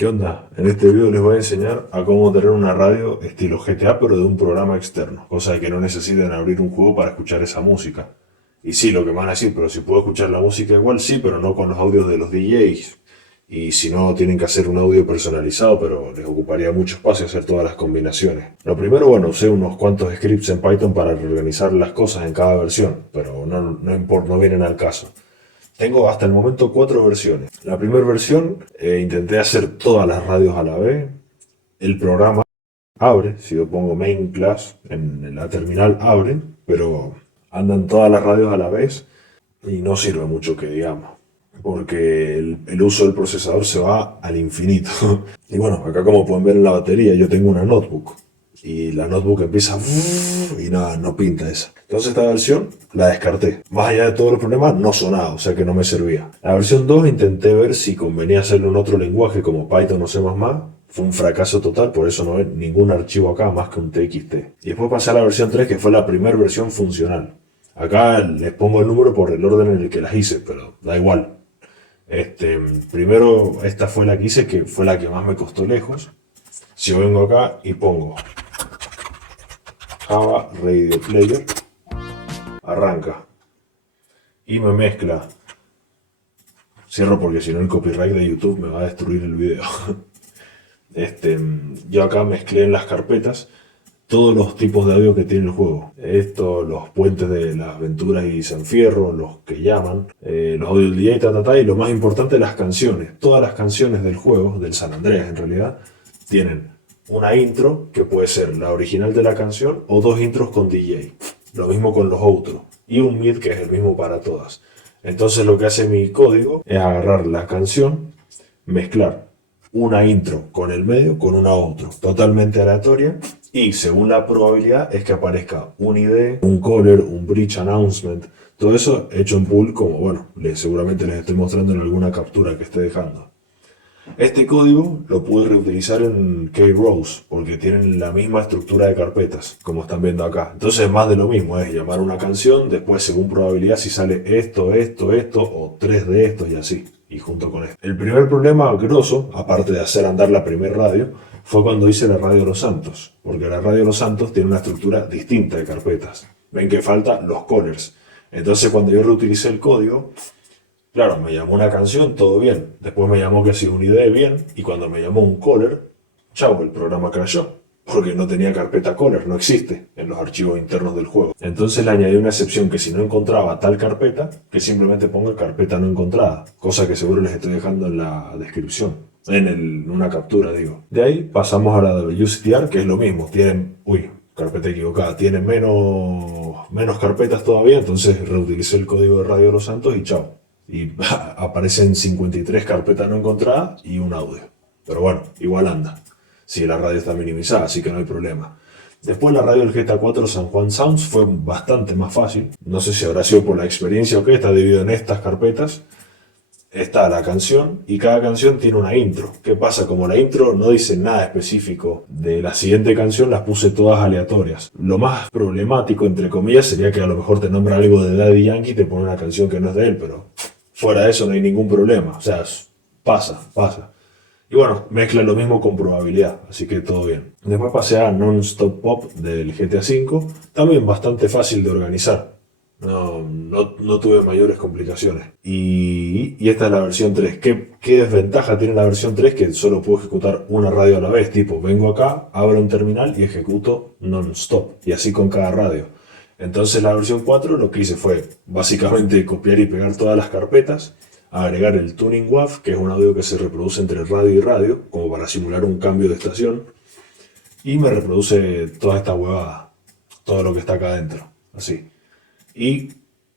¿Qué onda? En este video les voy a enseñar a cómo tener una radio estilo GTA pero de un programa externo, cosa de que no necesiten abrir un juego para escuchar esa música. Y sí, lo que me van a decir, pero si puedo escuchar la música igual, sí, pero no con los audios de los DJs. Y si no, tienen que hacer un audio personalizado, pero les ocuparía mucho espacio hacer todas las combinaciones. Lo primero, bueno, usé unos cuantos scripts en Python para reorganizar las cosas en cada versión, pero no importa, no vienen al caso. Tengo hasta el momento 4 versiones. La primera versión intenté hacer todas las radios a la vez. El programa abre, si yo pongo main class en la terminal abre, pero andan todas las radios a la vez y no sirve mucho que digamos, porque el uso del procesador se va al infinito. Y bueno, acá como pueden ver en la batería yo tengo una notebook y la notebook empieza y nada, no pinta esa. Entonces esta versión la descarté. Más allá de todos los problemas, no sonaba, o sea que no me servía. La versión 2 intenté ver si convenía hacerlo en otro lenguaje como Python o C++. Fue un fracaso total, por eso no hay ningún archivo acá más que un TXT. Y después pasé a la versión 3, que fue la primera versión funcional. Acá les pongo el número por el orden en el que las hice, pero da igual. Primero esta fue la que hice, que fue la que más me costó lejos. Si yo vengo acá y pongo Java Radio Player, arranca y me mezcla. Cierro porque si no el copyright de YouTube me va a destruir el video. Yo acá mezclé en las carpetas todos los tipos de audio que tiene el juego. Los puentes de las aventuras y San Fierro, los que llaman, los audios del DJ, y lo más importante, las canciones. Todas las canciones del juego, del San Andreas en realidad, tienen una intro que puede ser la original de la canción o dos intros con DJ. Lo mismo con los outros. Y un mid que es el mismo para todas. Entonces lo que hace mi código es agarrar la canción, mezclar una intro con el medio con una outro totalmente aleatoria y según la probabilidad es que aparezca un ID, un caller, un bridge announcement, todo eso hecho en pool como bueno, seguramente les estoy mostrando en alguna captura que esté dejando. Este código lo pude reutilizar en K-Rose porque tienen la misma estructura de carpetas, como están viendo acá. Entonces es más de lo mismo, es llamar una canción, después según probabilidad si sale esto, o tres de estos y así, y junto con esto. El primer problema grosso, aparte de hacer andar la primer radio, fue cuando hice la radio Los Santos, porque la radio Los Santos tiene una estructura distinta de carpetas. Ven que faltan los callers. Entonces cuando yo reutilicé el código, claro, me llamó una canción, todo bien. Después me llamó que si un ID bien. Y cuando me llamó un caller, chao, el programa crashó. Porque no tenía carpeta caller, no existe en los archivos internos del juego. Entonces le añadí una excepción que si no encontraba tal carpeta, que simplemente ponga carpeta no encontrada. Cosa que seguro les estoy dejando en la descripción. En una captura, digo. De ahí pasamos a la WCTR, que es lo mismo. Tienen, carpeta equivocada. Tienen menos carpetas todavía, entonces reutilicé el código de Radio Los Santos y chao. Y aparecen 53 carpetas no encontradas y un audio. Pero bueno, igual anda. Si la radio está minimizada, así que no hay problema. Después la radio del GTA 4 San Juan Sounds fue bastante más fácil. No sé si habrá sido por la experiencia o qué, está dividido en estas carpetas. Está la canción y cada canción tiene una intro. ¿Qué pasa? Como la intro no dice nada específico de la siguiente canción, las puse todas aleatorias. Lo más problemático, entre comillas, sería que a lo mejor te nombra algo de Daddy Yankee y te pone una canción que no es de él, pero fuera de eso no hay ningún problema. O sea, pasa. Y bueno, mezcla lo mismo con probabilidad, así que todo bien. Después pasé a Non-Stop Pop del GTA V, también bastante fácil de organizar. No tuve mayores complicaciones. Y esta es la versión 3. ¿Qué desventaja tiene la versión 3? Que solo puedo ejecutar una radio a la vez. Tipo, vengo acá, abro un terminal y ejecuto non-stop. Y así con cada radio. Entonces la versión 4 lo que hice fue básicamente copiar y pegar todas las carpetas, agregar el tuning WAV, que es un audio que se reproduce entre radio y radio, como para simular un cambio de estación. Y me reproduce toda esta huevada, todo lo que está acá adentro. Así. Y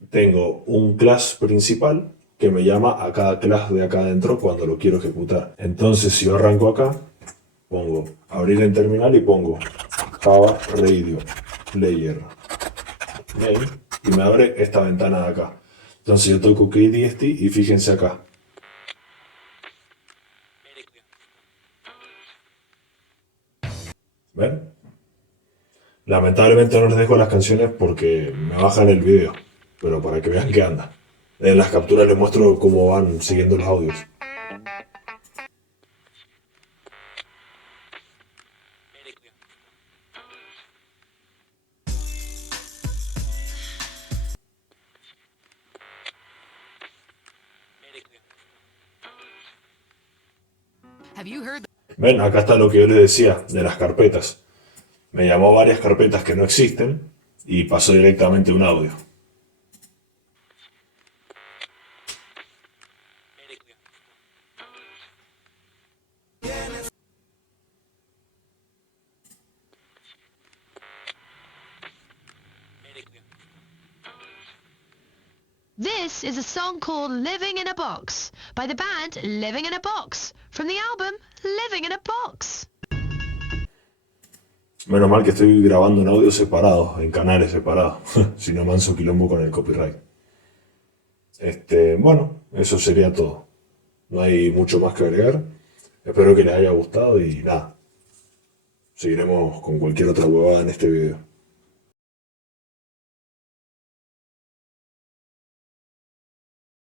tengo un class principal que me llama a cada class de acá adentro cuando lo quiero ejecutar. Entonces si yo arranco acá, pongo abrir en terminal y pongo Java Radio Player Main y me abre esta ventana de acá. Entonces yo toco KDST y fíjense acá. ¿Ven? Lamentablemente no les dejo las canciones porque me bajan el video, pero para que vean que anda. En las capturas les muestro cómo van siguiendo los audios. Ven, acá está lo que yo les decía de las carpetas. Me llamó varias carpetas que no existen y pasó directamente un audio. This is a song called Living in a Box by the band Living in a Box from the album Living in a Box. Menos mal que estoy grabando en audio separado, en canales separados. Si no, manso quilombo con el copyright. Bueno, eso sería todo. No hay mucho más que agregar. Espero que les haya gustado y nada. Seguiremos con cualquier otra huevada en este video.